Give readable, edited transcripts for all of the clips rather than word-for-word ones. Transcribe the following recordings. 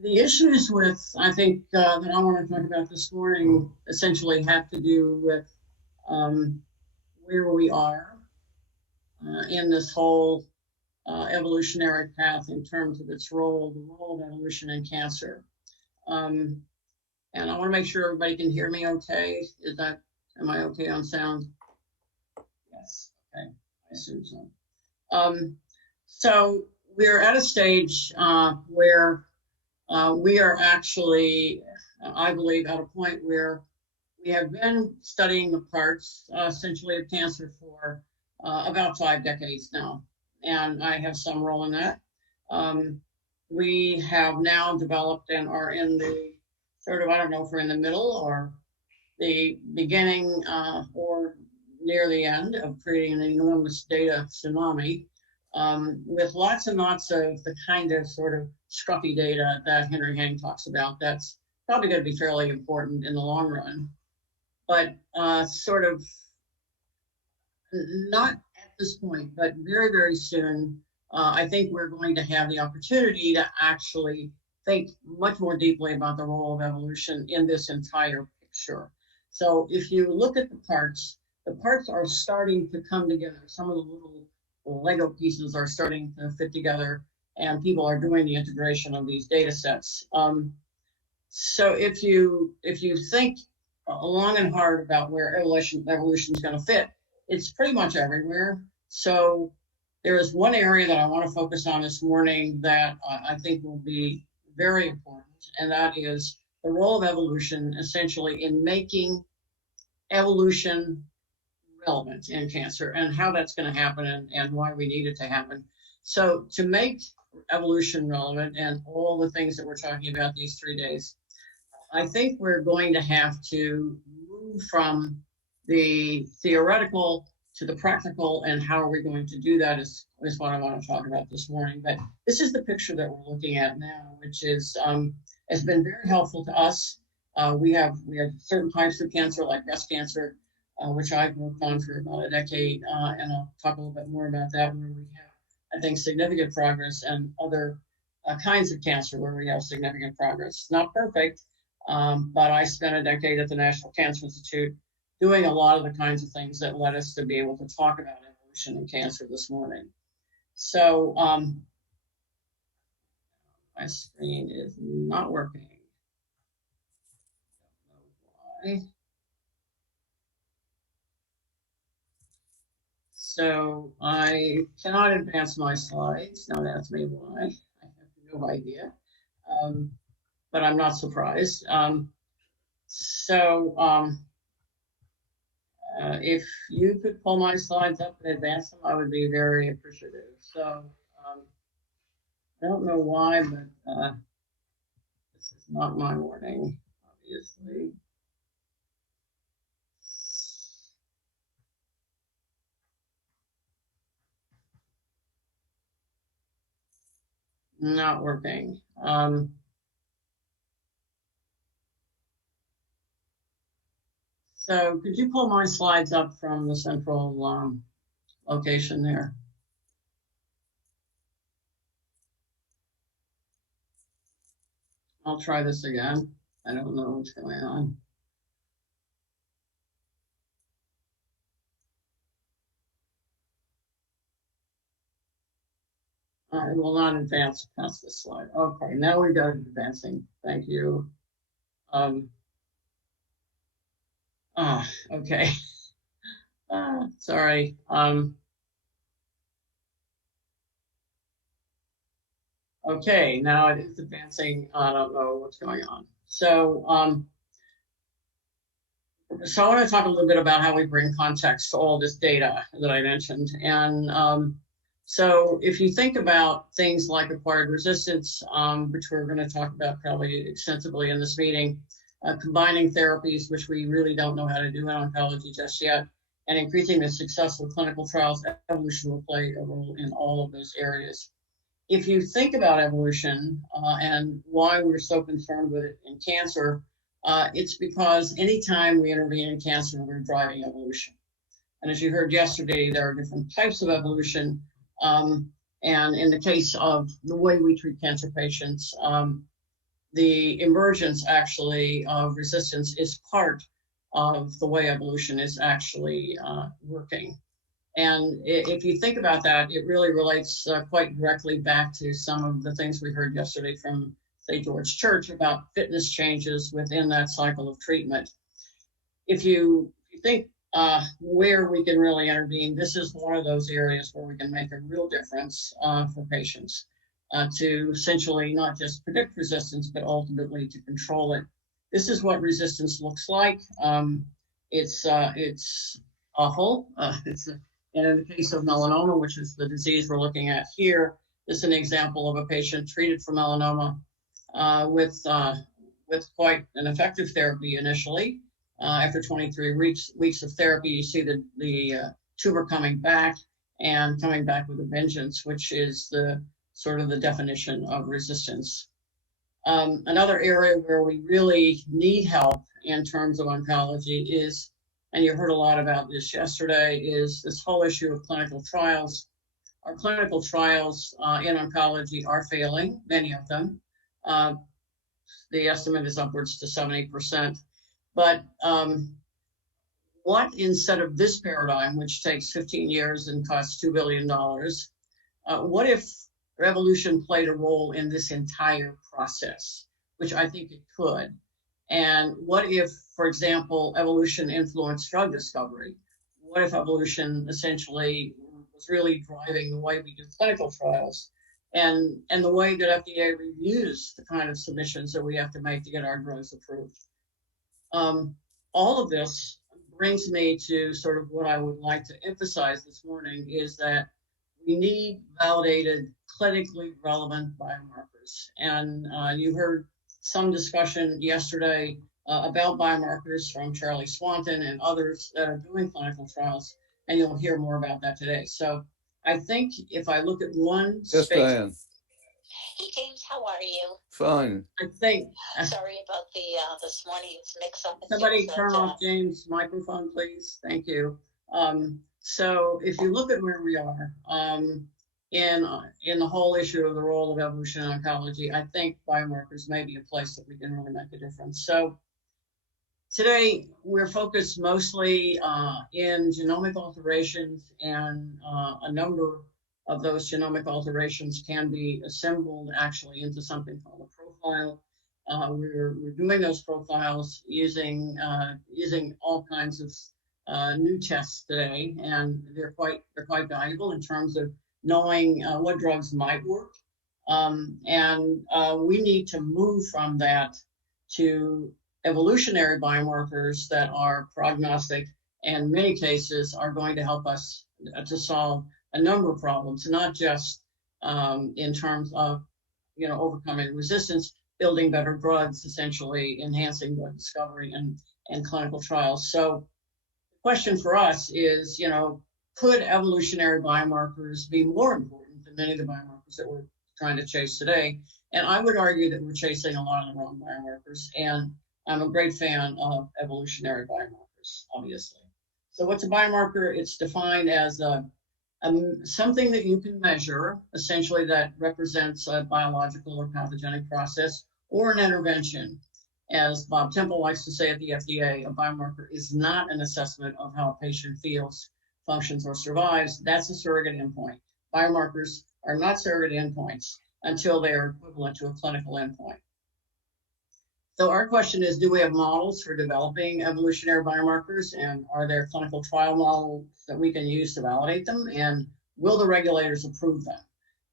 The issues with, I think, that I want to talk about this morning essentially have to do with where we are in this whole evolutionary path in terms of its role, the role of evolution in cancer. Um, and I want to make sure everybody can hear me okay. Am I okay on sound? Yes, okay, I assume so. Um, so we're at a stage where we are actually, I believe, at a point where we have been studying the parts essentially of cancer for about 5 decades now, and I have some role in that. Um, we have now developed and are in the sort of, I don't know if we're in the middle or the beginning or near the end of creating an enormous data tsunami with lots and lots of the kind of sort of scruffy data that Henry Hang talks about. That's probably going to be fairly important in the long run, but sort of not at this point, but very, very soon, I think we're going to have the opportunity to actually think much more deeply about the role of evolution in this entire picture. So if you look at the parts are starting to come together. Some of the little Lego pieces are starting to fit together, and people are doing the integration of these data sets. So if you think long and hard about where evolution is going to fit, it's pretty much everywhere. So there is one area that I want to focus on this morning that I think will be very important, and that is the role of evolution essentially in making evolution relevant in cancer and how that's going to happen and why we need it to happen. So to make evolution relevant and all the things that we're talking about these 3 days, I think we're going to have to move from the theoretical to the practical, and how are we going to do that is what I want to talk about this morning. But this is the picture that we're looking at now, which is has been very helpful to us. We have certain types of cancer like breast cancer, which I've worked on for about a decade, and I'll talk a little bit more about that, where we have, I think, significant progress, and other kinds of cancer where we have significant progress. Not perfect, but I spent a decade at the National Cancer Institute doing a lot of the kinds of things that led us to be able to talk about evolution in cancer this morning. So my screen is not working. I don't know why. So I cannot advance my slides. Don't ask me why. I have no idea. But I'm not surprised. If you could pull my slides up and advance them, I would be very appreciative. So I don't know why, but this is not my morning, obviously. Not working. So could you pull my slides up from the central location there? I'll try this again. I don't know what's going on. I will not advance past this slide. Okay, now we go to advancing. Thank you. Okay. Sorry. Okay, now it is advancing. I don't know what's going on. So I want to talk a little bit about how we bring context to all this data that I mentioned. And so if you think about things like acquired resistance, which we're going to talk about probably extensively in this meeting, combining therapies, which we really don't know how to do in oncology just yet, and increasing the success of clinical trials, evolution will play a role in all of those areas. If you think about evolution and why we're so concerned with it in cancer, it's because anytime we intervene in cancer, we're driving evolution. And as you heard yesterday, there are different types of evolution. And in the case of the way we treat cancer patients, the emergence actually of resistance is part of the way evolution is actually working. And if you think about that, it really relates quite directly back to some of the things we heard yesterday from St. George Church about fitness changes within that cycle of treatment. If you think where we can really intervene, this is one of those areas where we can make a real difference for patients to essentially not just predict resistance, but ultimately to control it. This is what resistance looks like. It's awful. And in the case of melanoma, which is the disease we're looking at here, this is an example of a patient treated for melanoma with quite an effective therapy initially. After 23 weeks of therapy, you see the tumor coming back and coming back with a vengeance, which is the sort of the definition of resistance. Another area where we really need help in terms of oncology is, and you heard a lot about this yesterday, is this whole issue of clinical trials. Our clinical trials in oncology are failing, many of them. The estimate is upwards to 70%. But what, instead of this paradigm, which takes 15 years and costs $2 billion, what if evolution played a role in this entire process, which I think it could? And what if, for example, evolution influenced drug discovery? What if evolution essentially was really driving the way we do clinical trials and the way that FDA reviews the kind of submissions that we have to make to get our drugs approved? All of this brings me to sort of what I would like to emphasize this morning is that we need validated, clinically relevant biomarkers. And you heard some discussion yesterday about biomarkers from Charlie Swanton and others that are doing clinical trials, and you'll hear more about that today. So I think if I look at one Yes, space... Diane. Hey, James, how are you? Fine. I think... Sorry about the this morning's mix-up. Somebody turn off James' microphone, please. Thank you. So if you look at where we are in the whole issue of the role of evolution in oncology, I think biomarkers may be a place that we can really make a difference. So today we're focused mostly in genomic alterations, and a number of those genomic alterations can be assembled actually into something called a profile. We're doing those profiles using all kinds of new tests today, and they're quite valuable in terms of knowing what drugs might work. And we need to move from that to evolutionary biomarkers that are prognostic, and in many cases are going to help us to solve a number of problems, not just in terms of overcoming resistance, building better drugs, essentially enhancing drug discovery and clinical trials. So the question for us is, could evolutionary biomarkers be more important than many of the biomarkers that we're trying to chase today? And I would argue that we're chasing a lot of the wrong biomarkers, and I'm a great fan of evolutionary biomarkers, obviously. So what's a biomarker? It's defined as something that you can measure, essentially, that represents a biological or pathogenic process or an intervention. As Bob Temple likes to say at the FDA, a biomarker is not an assessment of how a patient feels, functions, or survives. That's a surrogate endpoint. Biomarkers are not surrogate endpoints until they are equivalent to a clinical endpoint. So our question is, do we have models for developing evolutionary biomarkers, and are there clinical trial models that we can use to validate them, and will the regulators approve them?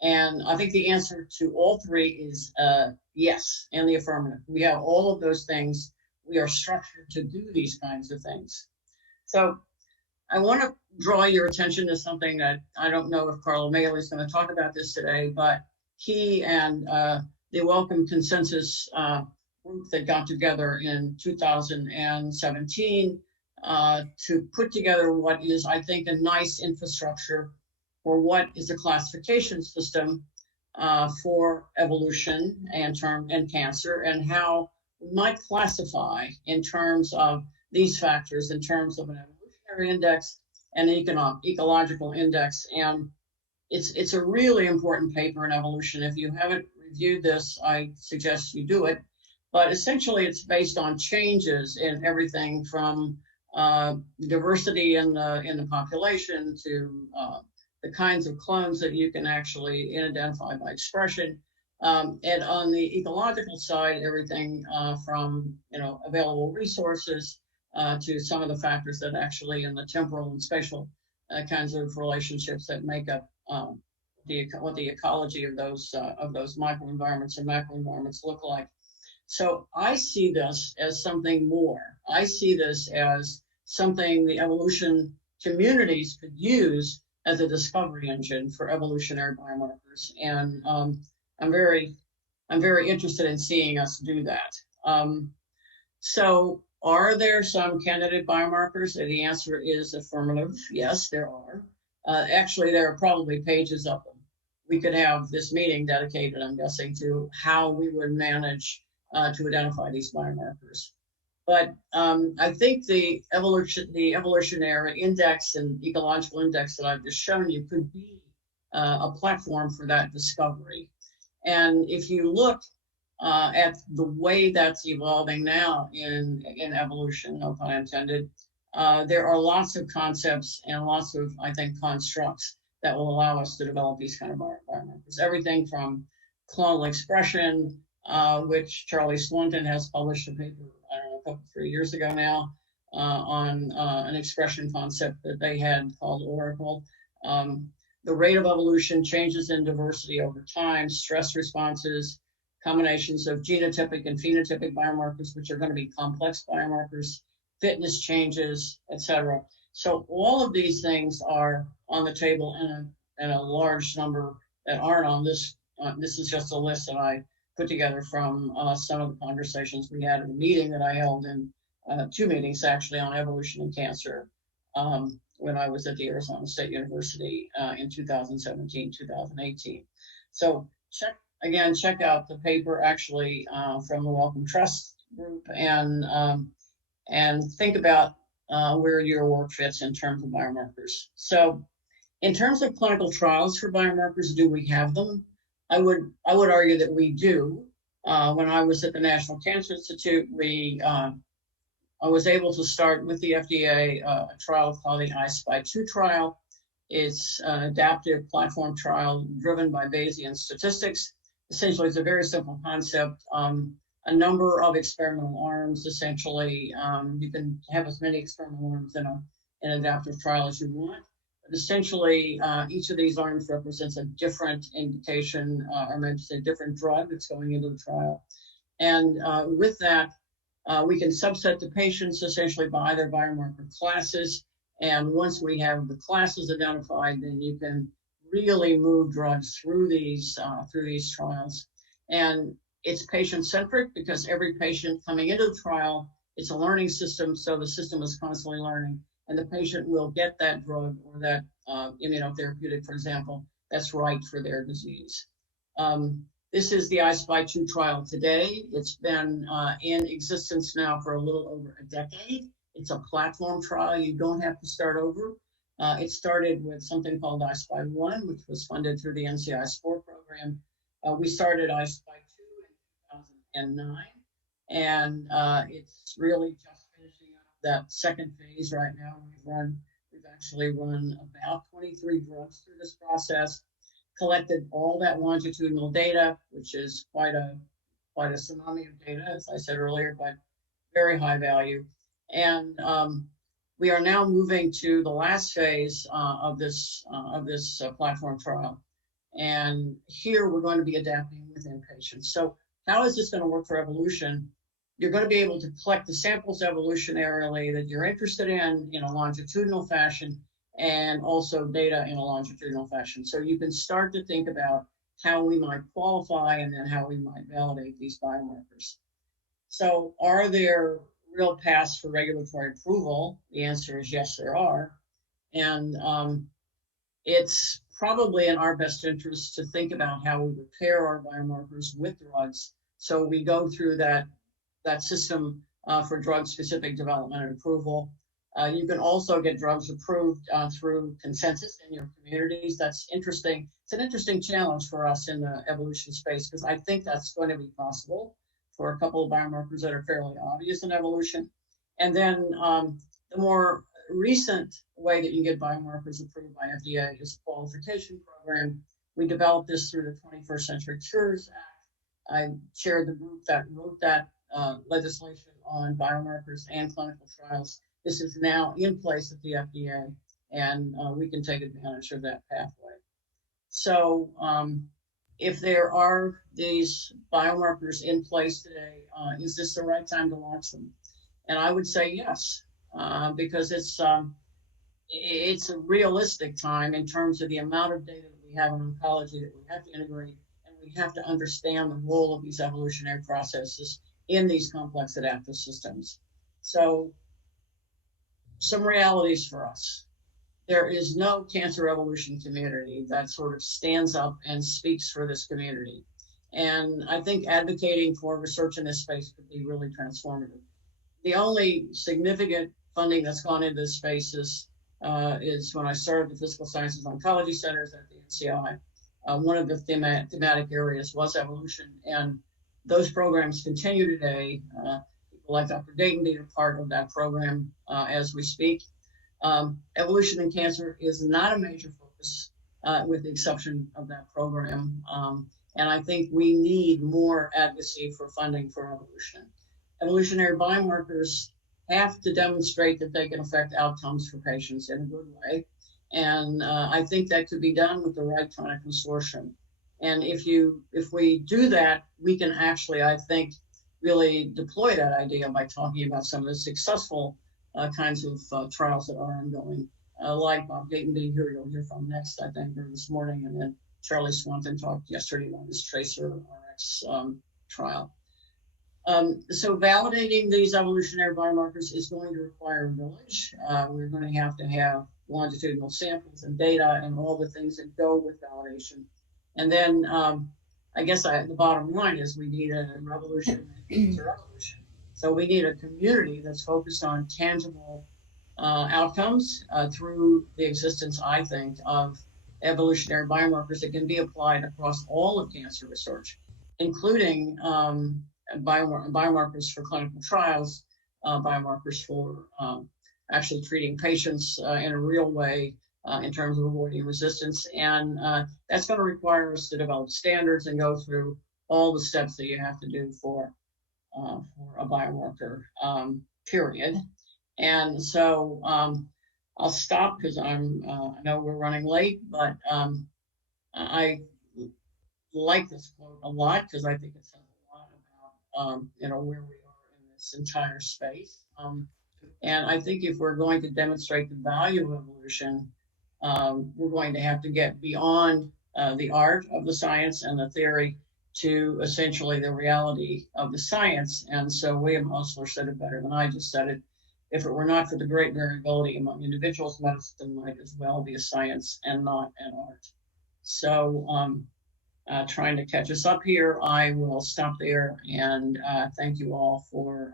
And I think the answer to all three is yes, in the affirmative. We have all of those things. We are structured to do these kinds of things. So I want to draw your attention to something that I don't know if Carl O'Malley is going to talk about this today, but he and the Wellcome Consensus group that got together in 2017 to put together what is, I think, a nice infrastructure for what is a classification system for evolution and cancer, and how we might classify in terms of these factors, in terms of an evolutionary index and an ecological index. And it's a really important paper in evolution. If you haven't reviewed this, I suggest you do it. But essentially, it's based on changes in everything from diversity in the population to the kinds of clones that you can actually identify by expression. And on the ecological side, everything from available resources to some of the factors that actually in the temporal and spatial kinds of relationships that make up what the ecology of those microenvironments and macroenvironments look like. So I see this as something more. I see this as something the evolution communities could use as a discovery engine for evolutionary biomarkers, and I'm very interested in seeing us do that. So are there some candidate biomarkers? The answer is affirmative. Yes, there are. Actually, there are probably pages of them. We could have this meeting dedicated, I'm guessing, to how we would manage to identify these biomarkers. But I think the evolutionary index and ecological index that I've just shown you could be a platform for that discovery. And if you look at the way that's evolving now in evolution, no pun intended, there are lots of concepts and lots of, I think, constructs that will allow us to develop these kind of biomarkers. Everything from clonal expression, which Charlie Swanton has published a paper, I don't know, 3 years ago now, on an expression concept that they had called Oracle. The rate of evolution, changes in diversity over time, stress responses, combinations of genotypic and phenotypic biomarkers, which are going to be complex biomarkers, fitness changes, etc. So all of these things are on the table, and a large number that aren't on this. This is just a list that I put together from some of the conversations we had at a meeting that I held in 2 meetings actually on evolution and cancer when I was at the Arizona State University in 2017, 2018. So check out the paper actually from the Wellcome Trust group, and think about where your work fits in terms of biomarkers. So in terms of clinical trials for biomarkers, do we have them? I would argue that we do. When I was at the National Cancer Institute, I was able to start with the FDA a trial called the I-SPY2 trial. It's an adaptive platform trial driven by Bayesian statistics. Essentially, it's a very simple concept. A number of experimental arms, essentially. You can have as many experimental arms in an adaptive trial as you want. But essentially, each of these arms represents a different indication, or maybe a different drug that's going into the trial. And with that, we can subset the patients essentially by their biomarker classes. And once we have the classes identified, then you can really move drugs through these trials. And it's patient-centric because every patient coming into the trial, it's a learning system, so the system is constantly learning, and the patient will get that drug or that immunotherapeutic, for example, that's right for their disease. This is the I-SPY2 trial today. It's been in existence now for a little over a decade. It's a platform trial. You don't have to start over. It started with something called I-SPY1, which was funded through the NCI SPORE program. We started I-SPY2 in 2009, and it's really just finishing up that second phase right now. We've actually run about 23 drugs through this process, collected all that longitudinal data, which is quite a tsunami of data, as I said earlier, but very high value. And we are now moving to the last phase of this platform trial. And here we're going to be adapting within patients. So how is this going to work for evolution? You're going to be able to collect the samples evolutionarily that you're interested in a longitudinal fashion, and also data in a longitudinal fashion. So you can start to think about how we might qualify and then how we might validate these biomarkers. So are there real paths for regulatory approval? The answer is yes, there are. And it's probably in our best interest to think about how we would pair our biomarkers with drugs. So we go through that system for drug-specific development and approval. You can also get drugs approved through consensus in your communities. That's interesting. It's an interesting challenge for us in the evolution space because I think that's going to be possible for a couple of biomarkers that are fairly obvious in evolution. And then the more recent way that you get biomarkers approved by FDA is a qualification program. We developed this through the 21st Century Cures Act. I chaired the group that wrote that legislation on biomarkers and clinical trials. This is now in place at the FDA, and we can take advantage of that pathway. So if there are these biomarkers in place today, is this the right time to launch them? And I would say yes, because it's a realistic time in terms of the amount of data that we have in oncology that we have to integrate, and we have to understand the role of these evolutionary processes in these complex adaptive systems. So some realities for us. There is no cancer evolution community that sort of stands up and speaks for this community. And I think advocating for research in this space could be really transformative. The only significant funding that's gone into this space is when I started the Physical Sciences Oncology Centers at the NCI. One of the thematic areas was evolution, and those programs continue today. People like Dr. Dayton being a part of that program as we speak. Evolution in cancer is not a major focus, with the exception of that program. And I think we need more advocacy for funding for evolution. Evolutionary biomarkers have to demonstrate that they can affect outcomes for patients in a good way. And I think that could be done with the right kind of consortium. And if we do that, we can actually, I think, really deploy that idea by talking about some of the successful kinds of trials that are ongoing, like Bob Dayton being here, you'll hear from next, I think, or this morning, and then Charlie Swanton talked yesterday on this Tracer RX trial. So validating these evolutionary biomarkers is going to require a village. We're going to have longitudinal samples and data and all the things that go with validation. And then I guess the bottom line is we need a revolution in revolution. So we need a community that's focused on tangible outcomes through the existence, I think, of evolutionary biomarkers that can be applied across all of cancer research, including biomarkers for clinical trials, biomarkers for actually treating patients in a real way in terms of avoiding resistance. And that's going to require us to develop standards and go through all the steps that you have to do for a biomarker, period. And so I'll stop because I know we're running late, but I like this quote a lot because I think it says a lot about where we are in this entire space. And I think if we're going to demonstrate the value of evolution, we're going to have to get beyond the art of the science and the theory to essentially the reality of the science. And so William Osler said it better than I just said it. If it were not for the great variability among individuals, medicine might as well be a science and not an art. So trying to catch us up here, I will stop there and thank you all for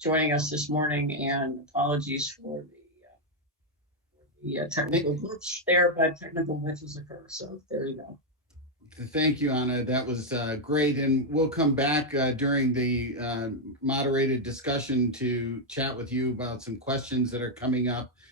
joining us this morning, and apologies for the technical glitch there, but technical glitches occur, so there you go. Thank you, Anna. That was great. And we'll come back during the moderated discussion to chat with you about some questions that are coming up.